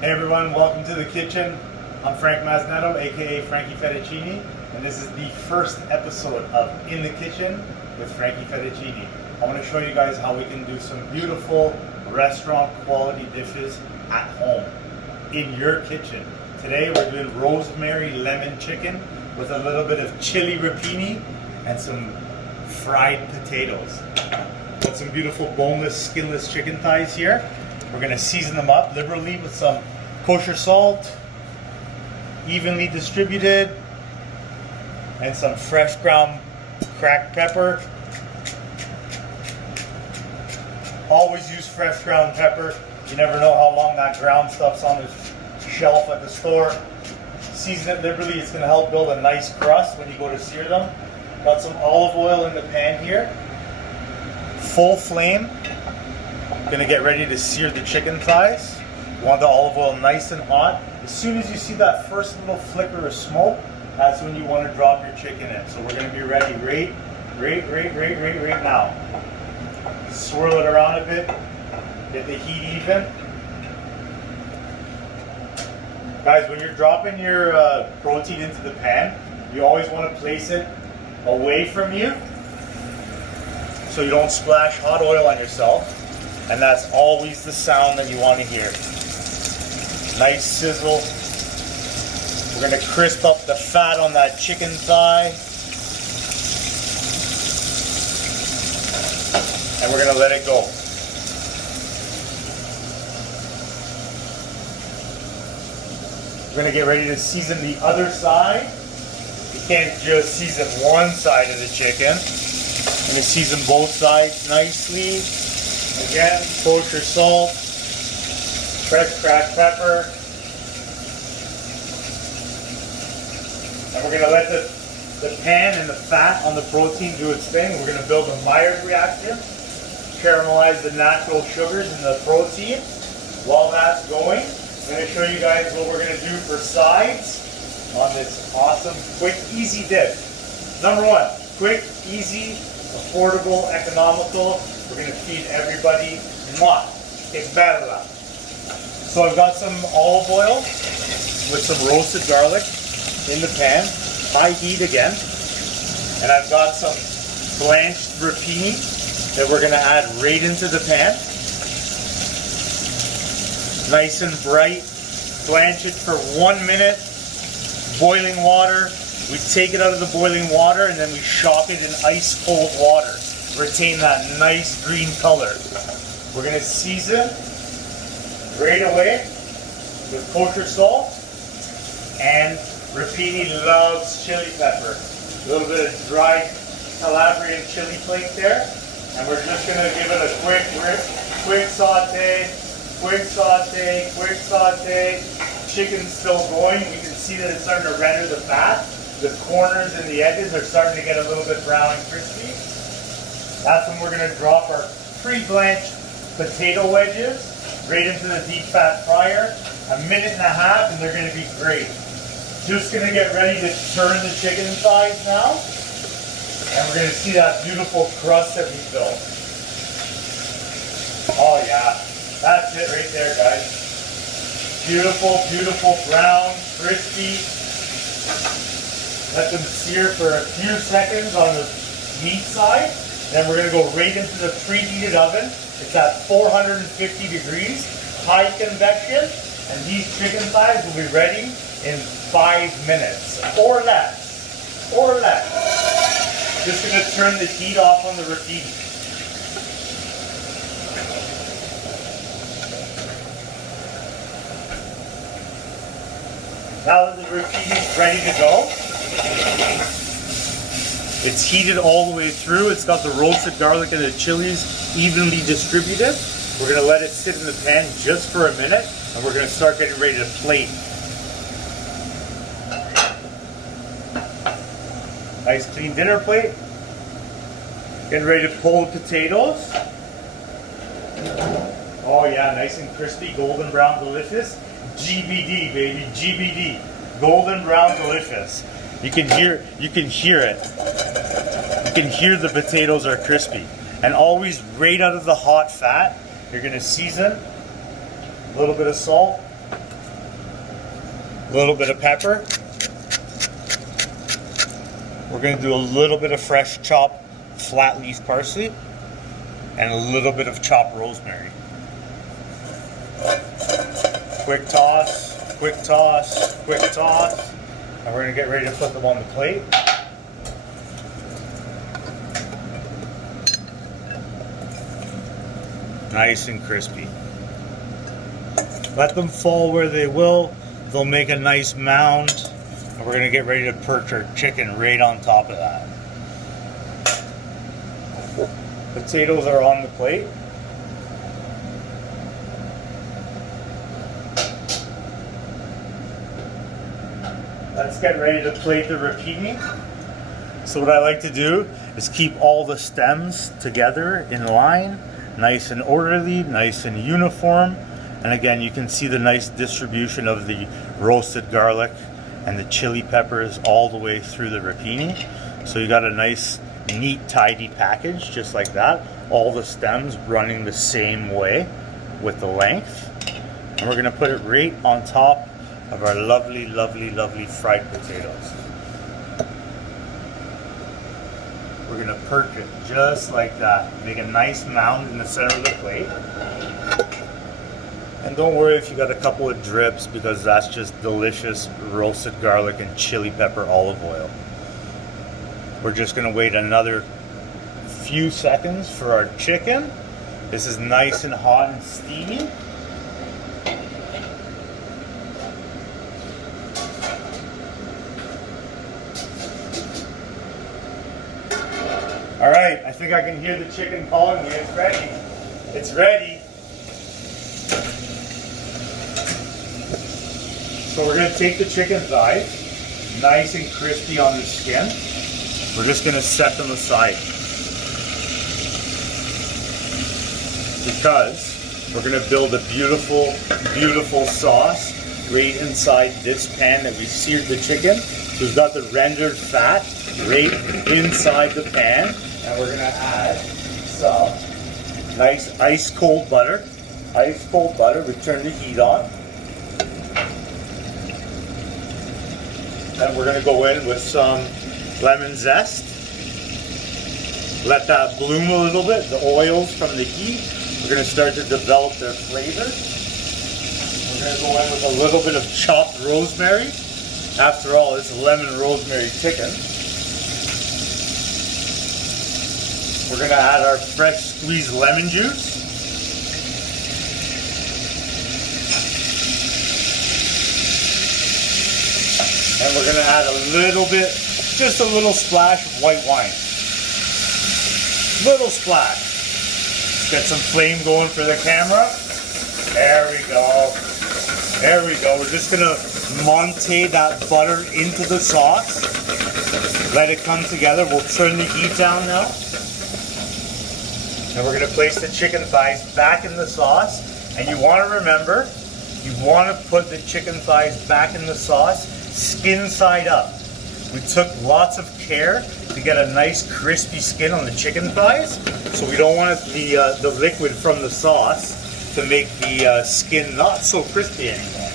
Hey everyone, welcome to the kitchen. I'm Frank Masnetto, aka Frankie Fettuccini, and this is the first episode of In the Kitchen with Frankie Fettuccini. I want to show you guys how we can do some beautiful restaurant quality dishes at home in your kitchen. Today we're doing rosemary lemon chicken with a little bit of chili rapini and some fried potatoes. Got some beautiful boneless, skinless chicken thighs here. We're going to season them up liberally with some kosher salt, evenly distributed, and some fresh ground cracked pepper. Always use fresh ground pepper. You never know how long that ground stuff's on the shelf at the store. Season it liberally. It's going to help build a nice crust when you go to sear them. Got some olive oil in the pan here. Full flame. Gonna get ready to sear the chicken thighs. You want the olive oil nice and hot. As soon as you see that first little flicker of smoke, that's when you want to drop your chicken in. So we're gonna be ready right now. Swirl it around a bit, get the heat even. Guys, when you're dropping your protein into the pan, you always want to place it away from you so you don't splash hot oil on yourself. And that's always the sound that you want to hear. Nice sizzle. We're going to crisp up the fat on that chicken thigh. And we're going to let it go. We're going to get ready to season the other side. You can't just season one side of the chicken. We're going to season both sides nicely. Again, kosher salt, fresh cracked pepper, and we're going to let the pan and the fat on the protein do its thing. We're going to build a Maillard reaction, caramelize the natural sugars in the protein. While that's going, I'm going to show you guys what we're going to do for sides on this awesome, quick, easy dish. Number one, quick, easy, affordable, economical. We're going to feed everybody. Mwah! It's bella. So I've got some olive oil with some roasted garlic in the pan, high heat again. And I've got some blanched rapini that we're going to add right into the pan. Nice and bright. Blanch it for 1 minute. Boiling water. We take it out of the boiling water and then we shock it in ice cold water. Retain that nice green color. We're going to season right away with kosher salt, and rapini loves chili pepper. A little bit of dried Calabrian chili flake there, and we're just going to give it a quick saute, quick saute, quick saute. Chicken's still going. You can see that it's starting to render the fat. The corners and the edges are starting to get a little bit brown and crispy. That's when we're going to drop our pre-blanched potato wedges right into the deep fat fryer. 1.5 minutes and they're going to be great. Just going to get ready to turn the chicken thighs now. And we're going to see that beautiful crust that we built. Oh yeah, that's it right there, guys. Beautiful, beautiful brown, crispy. Let them sear for a few seconds on the meat side. Then we're going to go right into the preheated oven. It's at 450 degrees, high convection, and these chicken thighs will be ready in 5 minutes, or less, or less. Just going to turn the heat off on the rapini. Now that the rapini is ready to go, it's heated all the way through. It's got the roasted garlic and the chilies evenly distributed. We're going to let it sit in the pan just for a minute, and we're going to start getting ready to plate. Nice clean dinner plate. Getting ready to pull the potatoes. Oh yeah, nice and crispy, golden brown, delicious. GBD, baby, GBD. Golden brown, delicious. You can hear it. You can hear the potatoes are crispy. And always right out of the hot fat, you're going to season a little bit of salt, A little bit of pepper. We're going to do a little bit of fresh chopped flat leaf parsley and a little bit of chopped rosemary. Quick toss, quick toss, quick toss. And we're going to get ready to put them on the plate. Nice and crispy. Let them fall where they will. They'll make a nice mound. And we're going to get ready to perch our chicken right on top of that. Potatoes are on the plate. Let's get ready to plate the rapini. So what I like to do is keep all the stems together in line, nice and orderly, nice and uniform. And again, you can see the nice distribution of the roasted garlic and the chili peppers all the way through the rapini. So you got a nice, neat, tidy package, just like that. All the stems running the same way with the length. And we're gonna put it right on top of our lovely, lovely, lovely fried potatoes. We're gonna perch it just like that. Make a nice mound in the center of the plate. And don't worry if you got a couple of drips, because that's just delicious roasted garlic and chili pepper olive oil. We're just gonna wait another few seconds for our chicken. This is nice and hot and steamy. All right, I think I can hear the chicken calling me. It's ready. It's ready. So we're going to take the chicken thighs, nice and crispy on the skin. We're just going to set them aside, because we're going to build a beautiful, beautiful sauce right inside this pan that we seared the chicken. So we've got the rendered fat right inside the pan, and we're going to add some nice ice cold butter. Ice cold butter. We turn the heat on. And we're going to go in with some lemon zest. Let that bloom a little bit. The oils from the heat are going to start to develop their flavor. We're going to go in with a little bit of chopped rosemary. After all, it's lemon rosemary chicken. We're going to add our fresh squeezed lemon juice. And we're going to add a little bit, just a little splash of white wine. Little splash. Get some flame going for the camera. There we go. There we go. We're just going to monte that butter into the sauce. Let it come together. We'll turn the heat down now. And we're going to place the chicken thighs back in the sauce. And you want to remember, you want to put the chicken thighs back in the sauce skin side up. We took lots of care to get a nice crispy skin on the chicken thighs, so we don't want the liquid from the sauce to make the skin not so crispy anymore.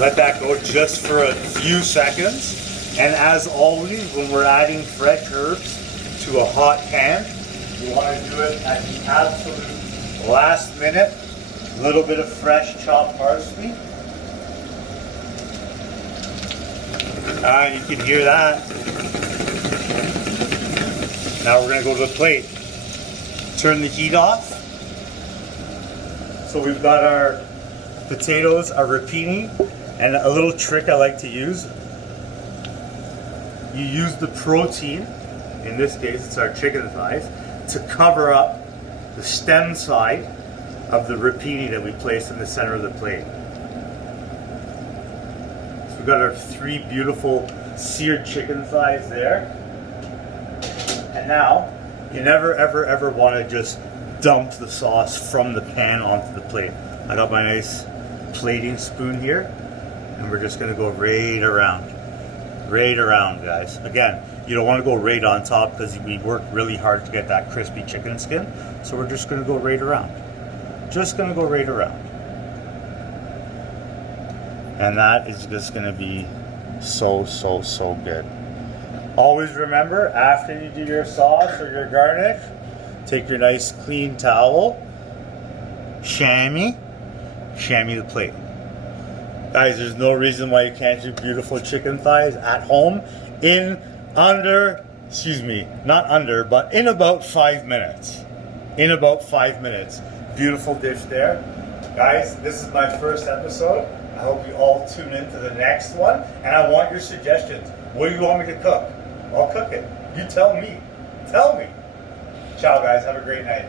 Let that go just for a few seconds, and as always, when we're adding fresh herbs to a hot pan, you want to do it at the absolute last minute. A little bit of fresh chopped parsley. You can hear that. Now we're going to go to the plate. Turn the heat off. So we've got our potatoes, our rapini, and a little trick I like to use. You use the protein, in this case it's our chicken thighs, to cover up the stem side of the rapini that we placed in the center of the plate. So we've got our 3 beautiful seared chicken thighs there. And now, you never ever ever want to just dump the sauce from the pan onto the plate. I got my nice plating spoon here, and we're just going to go right around. Right around, guys. Again, you don't want to go right on top because we worked really hard to get that crispy chicken skin. So we're just going to go right around. Just going to go right around. And that is just gonna be so, so, so good. Always remember, after you do your sauce or your garnish, take your nice clean towel, chamois the plate. Guys, there's no reason why you can't do beautiful chicken thighs at home in in about 5 minutes. In about 5 minutes. Beautiful dish there. Guys, this is my first episode. I hope you all tune in to the next one. And I want your suggestions. What do you want me to cook? I'll cook it. You tell me. Tell me. Ciao, guys. Have a great night.